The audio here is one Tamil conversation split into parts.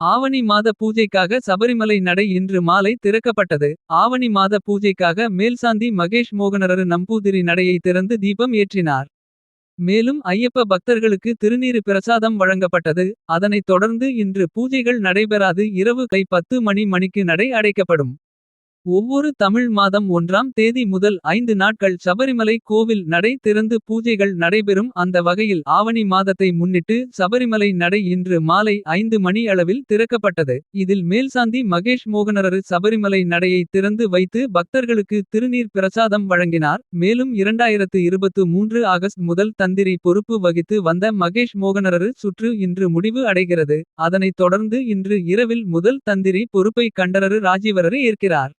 ஆவணி மாத பூஜைக்காக சபரிமலை நடை இன்று மாலை திறக்கப்பட்டது. ஆவணி மாத பூஜைக்காக மேல்சாந்தி மகேஷ் மோகனரரு நம்பூதிரி நடையை திறந்து தீபம் ஏற்றினார். மேலும் ஐயப்ப பக்தர்களுக்கு திருநீறு பிரசாதம் வழங்கப்பட்டது. அதனைத் தொடர்ந்து இன்று பூஜைகள் நடைபெறாது. இரவு 10 மணிக்கு நடை அடைக்கப்படும். ஒவ்வொரு தமிழ் மாதம் 1ஆம் தேதி முதல் 5 நாட்கள் சபரிமலை கோவில் நடை திறந்து பூஜைகள் நடைபெறும். அந்த வகையில் ஆவணி மாதத்தை முன்னிட்டு சபரிமலை நடை இன்று மாலை 5 மணி அளவில் திறக்கப்பட்டது. இதில் மேல்சாந்தி மகேஷ் மோகனரரு சபரிமலை நடையை திறந்து வைத்து பக்தர்களுக்கு திருநீர் பிரசாதம் வழங்கினார். மேலும் 2023 ஆகஸ்ட் முதல் தந்திரி பொறுப்பு வகித்து வந்த மகேஷ் மோகனரரு சுற்று இன்று முடிவு அடைகிறது. அதனைத் தொடர்ந்து இன்று இரவில் முதல் தந்திரி பொறுப்பை கண்டரரு ராஜீவரரு ஏற்கிறார்.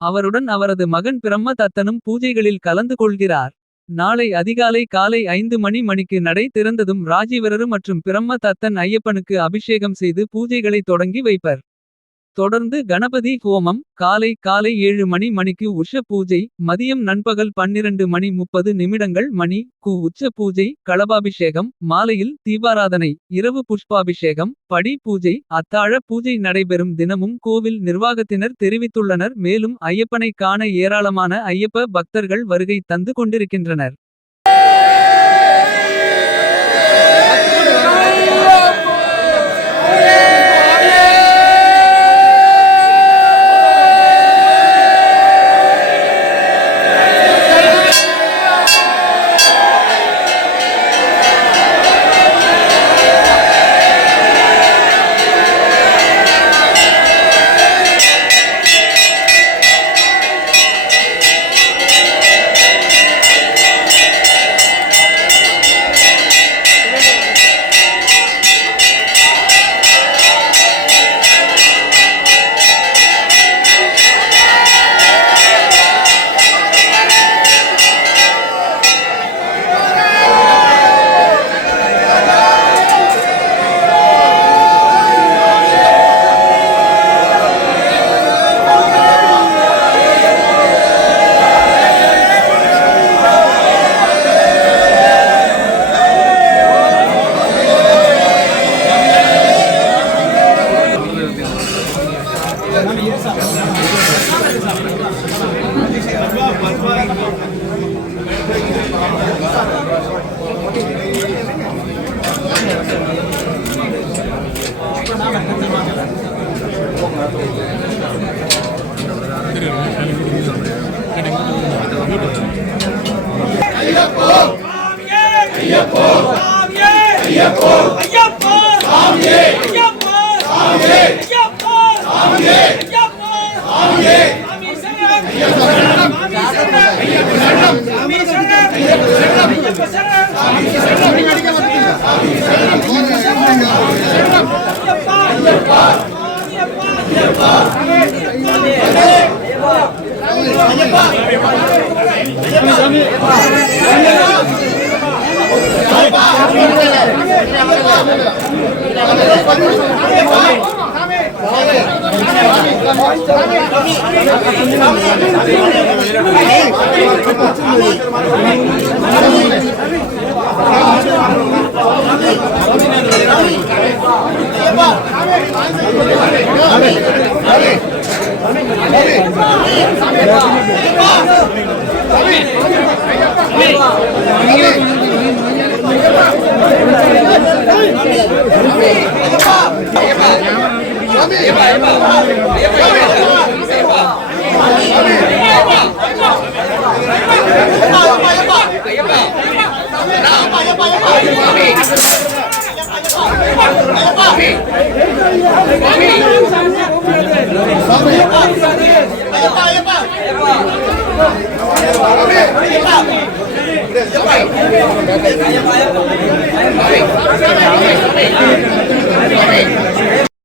அவருடன் அவரது மகன் பிரம்ம தத்தனும் பூஜைகளில் கலந்து கொள்கிறார். நாளை அதிகாலை காலை 5 மணிக்கு நடை திறந்ததும் ராஜீவரரு மற்றும் பிரம்ம தத்தன் ஐயப்பனுக்கு அபிஷேகம் செய்து பூஜைகளை தொடங்கி வைப்பர். தொடர்ந்து கணபதி ஹோமம் காலை 7 மணிக்கு உஷ பூஜை. மதியம் நண்பகல் 12:30 மணி கு உச்ச பூஜை. களபாபிஷேகம் மாலையில் தீபாராதனை. இரவு புஷ்பாபிஷேகம் படி பூஜை அத்தாழ பூஜை நடைபெறும். தினமும் கோவில் நிர்வாகத்தினர் தெரிவித்துள்ளனர். மேலும் ஐயப்பனை காண ஏராளமான ஐயப்ப பக்தர்கள் வருகை தந்து கொண்டிருக்கின்றனர்.